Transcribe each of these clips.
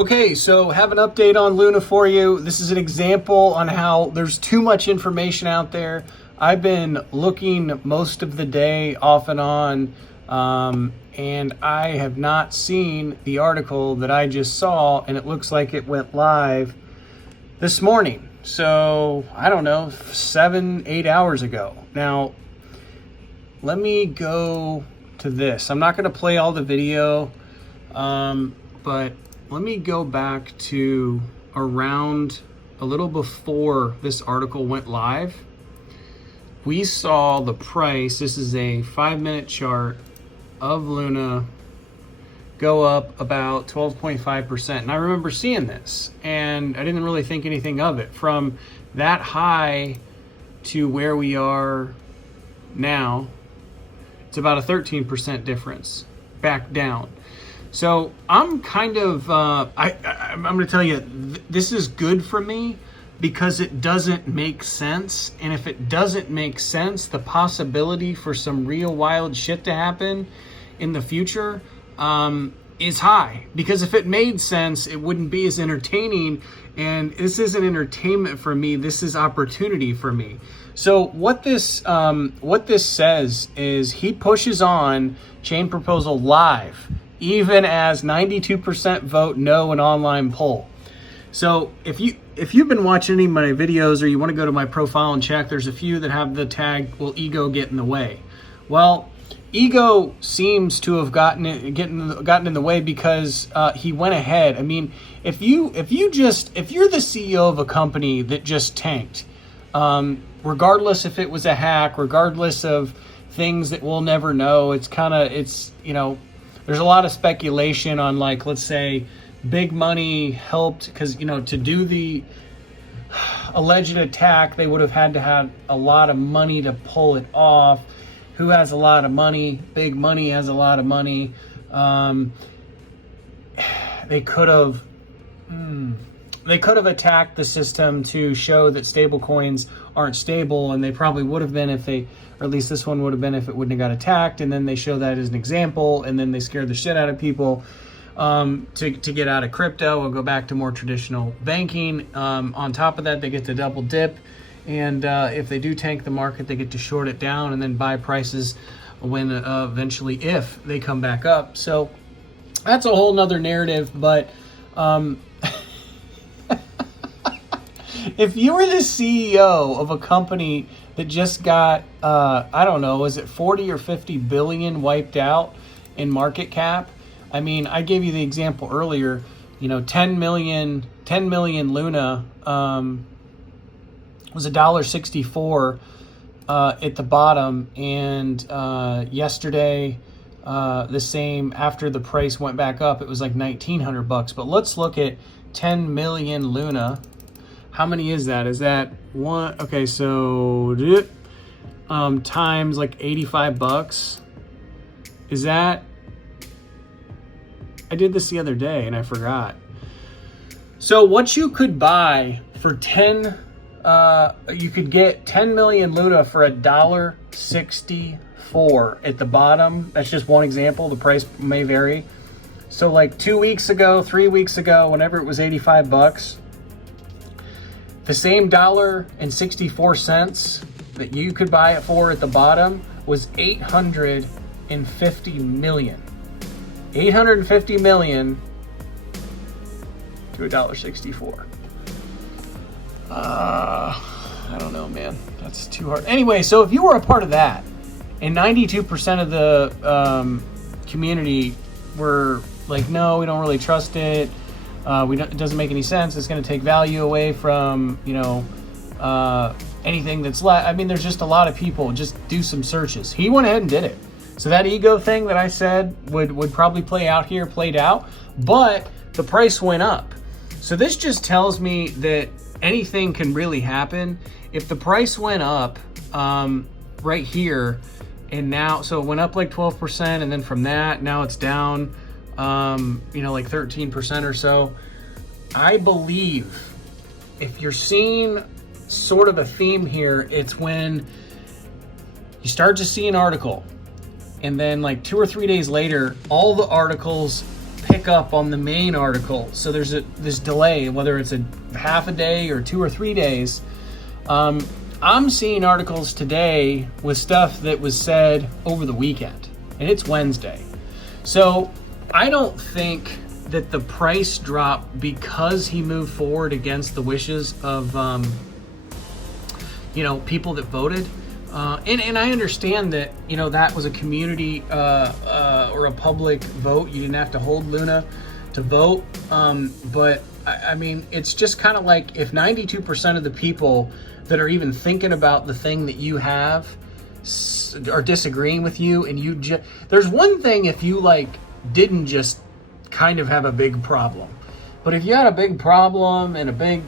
Okay, so have an update on Luna for you. This is an example on how there's too much information out there. I've been looking most of the day off and on, and I have not seen the article that I just saw, and it looks like it went live this morning. So, I don't know, 7-8 hours ago. Now, let me go to this. I'm not going to play all the video, but let me go back to around a little before this article went live. We saw the price, this is a 5-minute chart of Luna, go up about 12.5%. And I remember seeing this, and I didn't really think anything of it. From that high to where we are now, it's about a 13% difference back down. So I'm kind of, I'm going to tell you, this is good for me because it doesn't make sense. And if it doesn't make sense, the possibility for some real wild shit to happen in the future is high. Because if it made sense, it wouldn't be as entertaining. And this isn't entertainment for me. This is opportunity for me. So what this says is he pushes on chain proposal live, even as 92% vote no in online poll. So if you've been watching any of my videos, or you want to go to my profile and check, there's a few that have the tag, will ego get in the way? Well, ego seems to have gotten in the way because he went ahead. I mean, if you're the CEO of a company that just tanked, regardless if it was a hack, regardless of things that we'll never know, there's a lot of speculation on, like, let's say big money helped because, to do the alleged attack, they would have had to have a lot of money to pull it off. Who has a lot of money? Big money has a lot of money. They could have attacked the system to show that stable coins aren't stable, and they probably would have been or at least this one would have been if it wouldn't have got attacked. And then they show that as an example, and then they scare the shit out of people to get out of crypto and go back to more traditional banking. On top of that, they get to double dip. And if they do tank the market, they get to short it down and then buy prices when eventually, if they come back up. So that's a whole nother narrative. But if you were the CEO of a company that just got, I don't know, was it 40 or 50 billion wiped out in market cap? I mean, I gave you the example earlier, 10 million Luna was $1.64 at the bottom. And yesterday, the same, after the price went back up, it was like $1,900. But let's look at 10 million Luna. How many is that? Is that one? Okay, so times like $85. Is that? I did this the other day and I forgot. So what you could buy for you could get 10 million Luna for $1.64 at the bottom. That's just one example. The price may vary. So like 2 weeks ago, 3 weeks ago, whenever it was $85, the same $1.64 that you could buy it for at the bottom was 850 million. 850 million to $1.64. I don't know, man. That's too hard. Anyway, so if you were a part of that, and 92% of the community were like, no, we don't really trust it. It doesn't make any sense. It's going to take value away from, anything that's left. I mean, there's just a lot of people. Just do some searches. He went ahead and did it. So that ego thing that I said would probably play out here, played out, but the price went up. So this just tells me that anything can really happen. If the price went up right here, and now, so it went up like 12%, and then from that, now it's down, like 13% or so. I believe if you're seeing sort of a theme here, it's when you start to see an article, and then like 2 or 3 days later, all the articles pick up on the main article. So there's this delay, whether it's a half a day or 2 or 3 days. I'm seeing articles today with stuff that was said over the weekend, and it's Wednesday. So I don't think that the price drop because he moved forward against the wishes of, people that voted. And I understand that, that was a community or a public vote. You didn't have to hold Luna to vote. But I mean, it's just kind of like if 92% of the people that are even thinking about the thing that you have are disagreeing with you, and there's one thing if you didn't just kind of have a big problem. But if you had a big problem and a big,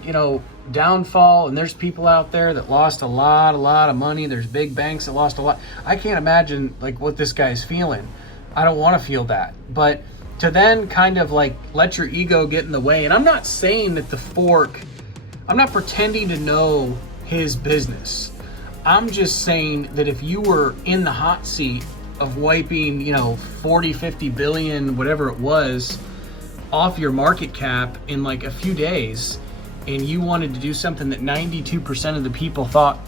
downfall, and there's people out there that lost a lot of money, there's big banks that lost a lot. I can't imagine what this guy's feeling. I don't want to feel that. But to then kind of let your ego get in the way, and I'm not saying that the fork, I'm not pretending to know his business. I'm just saying that if you were in the hot seat of wiping, 40, 50 billion, whatever it was, off your market cap in a few days, and you wanted to do something that 92% of the people thought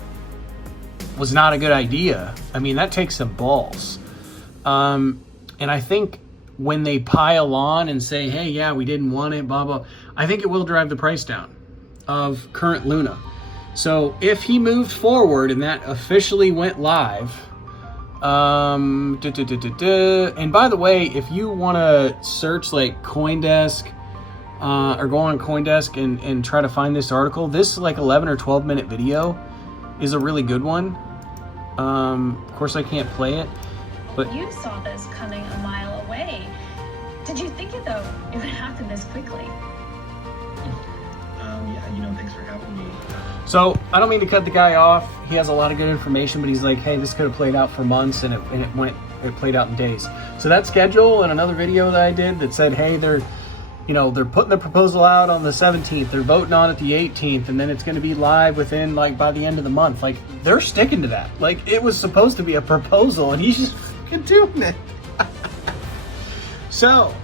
was not a good idea, I mean, that takes some balls. And I think when they pile on and say, hey, yeah, we didn't want it, blah, blah, I think it will drive the price down of current Luna. So if he moved forward and that officially went live, and by the way, if you want to search CoinDesk, or go on CoinDesk and try to find this article, this 11 or 12 minute video is a really good one. Of course I can't play it, but you saw this coming a mile away. Did you think it though it would happen this quickly? Yeah, thanks for having me. So I don't mean to cut the guy off. He has a lot of good information, but he's like, hey, this could have played out for months, and it played out in days. So that schedule and another video that I did that said, hey, they're putting the proposal out on the 17th, they're voting on it the 18th, and then it's going to be live within by the end of the month. They're sticking to that. It was supposed to be a proposal, and he's just fucking doing it. So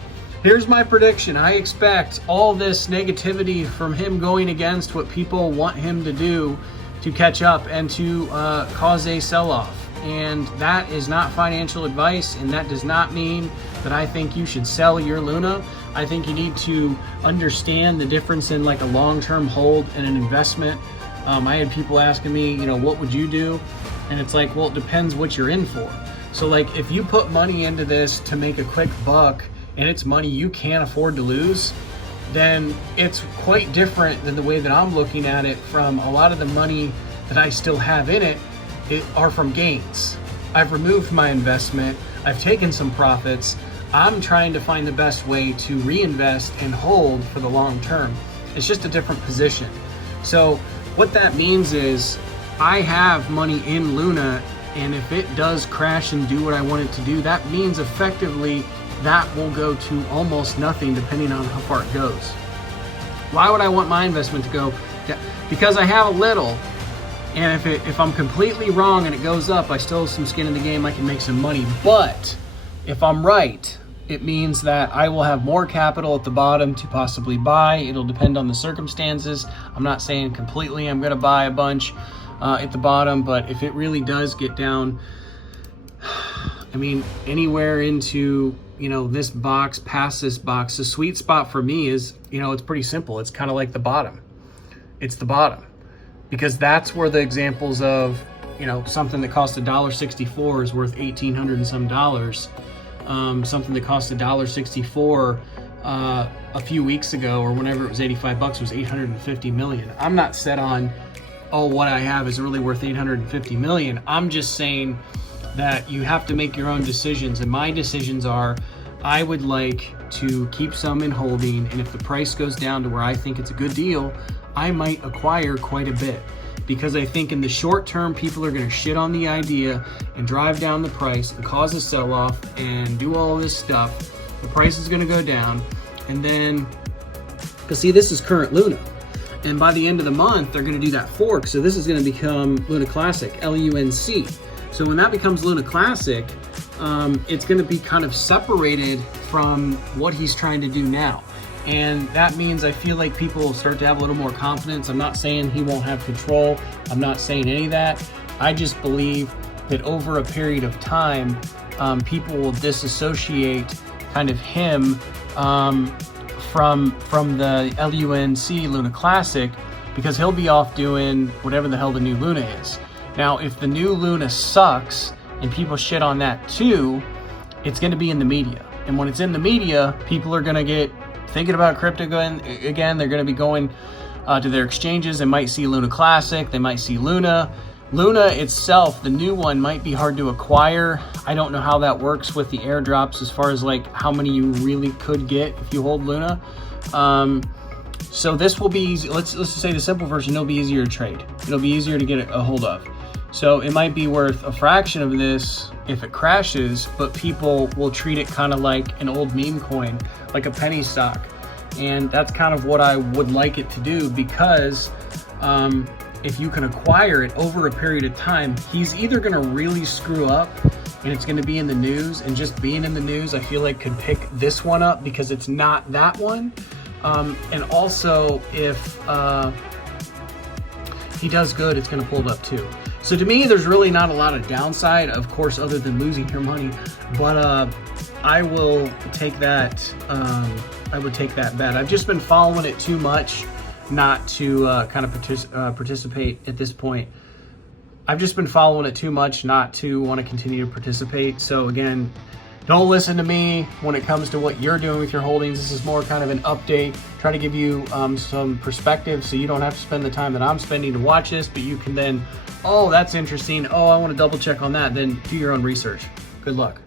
here's my prediction. I expect all this negativity from him going against what people want him to do to catch up and to cause a sell-off. And that is not financial advice, and that does not mean that I think you should sell your Luna. I think you need to understand the difference in a long-term hold and an investment. I had people asking me, what would you do? And it's well, it depends what you're in for. So if you put money into this to make a quick buck, and it's money you can't afford to lose, then it's quite different than the way that I'm looking at it. From a lot of the money that I still have in it are from gains. I've removed my investment, I've taken some profits, I'm trying to find the best way to reinvest and hold for the long term. It's just a different position. So what that means is I have money in Luna, and if it does crash and do what I want it to do, that means effectively that will go to almost nothing depending on how far it goes. Why would I want my investment to go? Because I have a little, and if I'm completely wrong and it goes up, I still have some skin in the game, I can make some money. But if I'm right, it means that I will have more capital at the bottom to possibly buy. It'll depend on the circumstances. I'm not saying completely I'm going to buy a bunch at the bottom, but if it really does get down, I mean, anywhere into, this box, past this box, the sweet spot for me is, it's pretty simple. It's kind of like the bottom. It's the bottom. Because that's where the examples of, something that cost $1.64 is worth $1,800 and some dollars. Something that cost $1.64 a few weeks ago, or whenever it was $85, was $850 million. I'm not set on, what I have is really worth $850 million. I'm just saying that you have to make your own decisions, and my decisions are, I would like to keep some in holding, and if the price goes down to where I think it's a good deal, I might acquire quite a bit, because I think in the short term, people are going to shit on the idea and drive down the price and cause a sell-off and do all this stuff. The price is going to go down, and then, because see, this is current Luna, and by the end of the month, they're going to do that fork, so this is going to become Luna Classic, LUNC. So when that becomes Luna Classic, it's going to be kind of separated from what he's trying to do now. And that means I feel like people will start to have a little more confidence. I'm not saying he won't have control. I'm not saying any of that. I just believe that over a period of time, people will disassociate kind of him from the LUNC Luna Classic, because he'll be off doing whatever the hell the new Luna is. Now, if the new Luna sucks and people shit on that too, it's going to be in the media. And when it's in the media, people are going to get thinking about crypto again. They're going to be going to their exchanges. They might see Luna Classic. They might see Luna. Luna itself, the new one, might be hard to acquire. I don't know how that works with the airdrops as far as like how many you really could get if you hold Luna. So this will be easy. Let's just say the simple version, it'll be easier to trade. It'll be easier to get a hold of. So it might be worth a fraction of this if it crashes, but people will treat it kind of like an old meme coin, like a penny stock. And that's kind of what I would like it to do, because if you can acquire it over a period of time, he's either going to really screw up and it's going to be in the news, and just being in the news, I feel like could pick this one up because it's not that one. And also if he does good, it's going to pull it up too. So to me, there's really not a lot of downside, of course, other than losing your money. But I will take that. I would take that bet. I've just been following it too much not to kind of participate at this point. I've just been following it too much not to want to continue to participate. So again, don't listen to me when it comes to what you're doing with your holdings. This is more kind of an update, try to give you some perspective so you don't have to spend the time that I'm spending to watch this, but you can then, oh, that's interesting. Oh, I want to double check on that. Then do your own research. Good luck.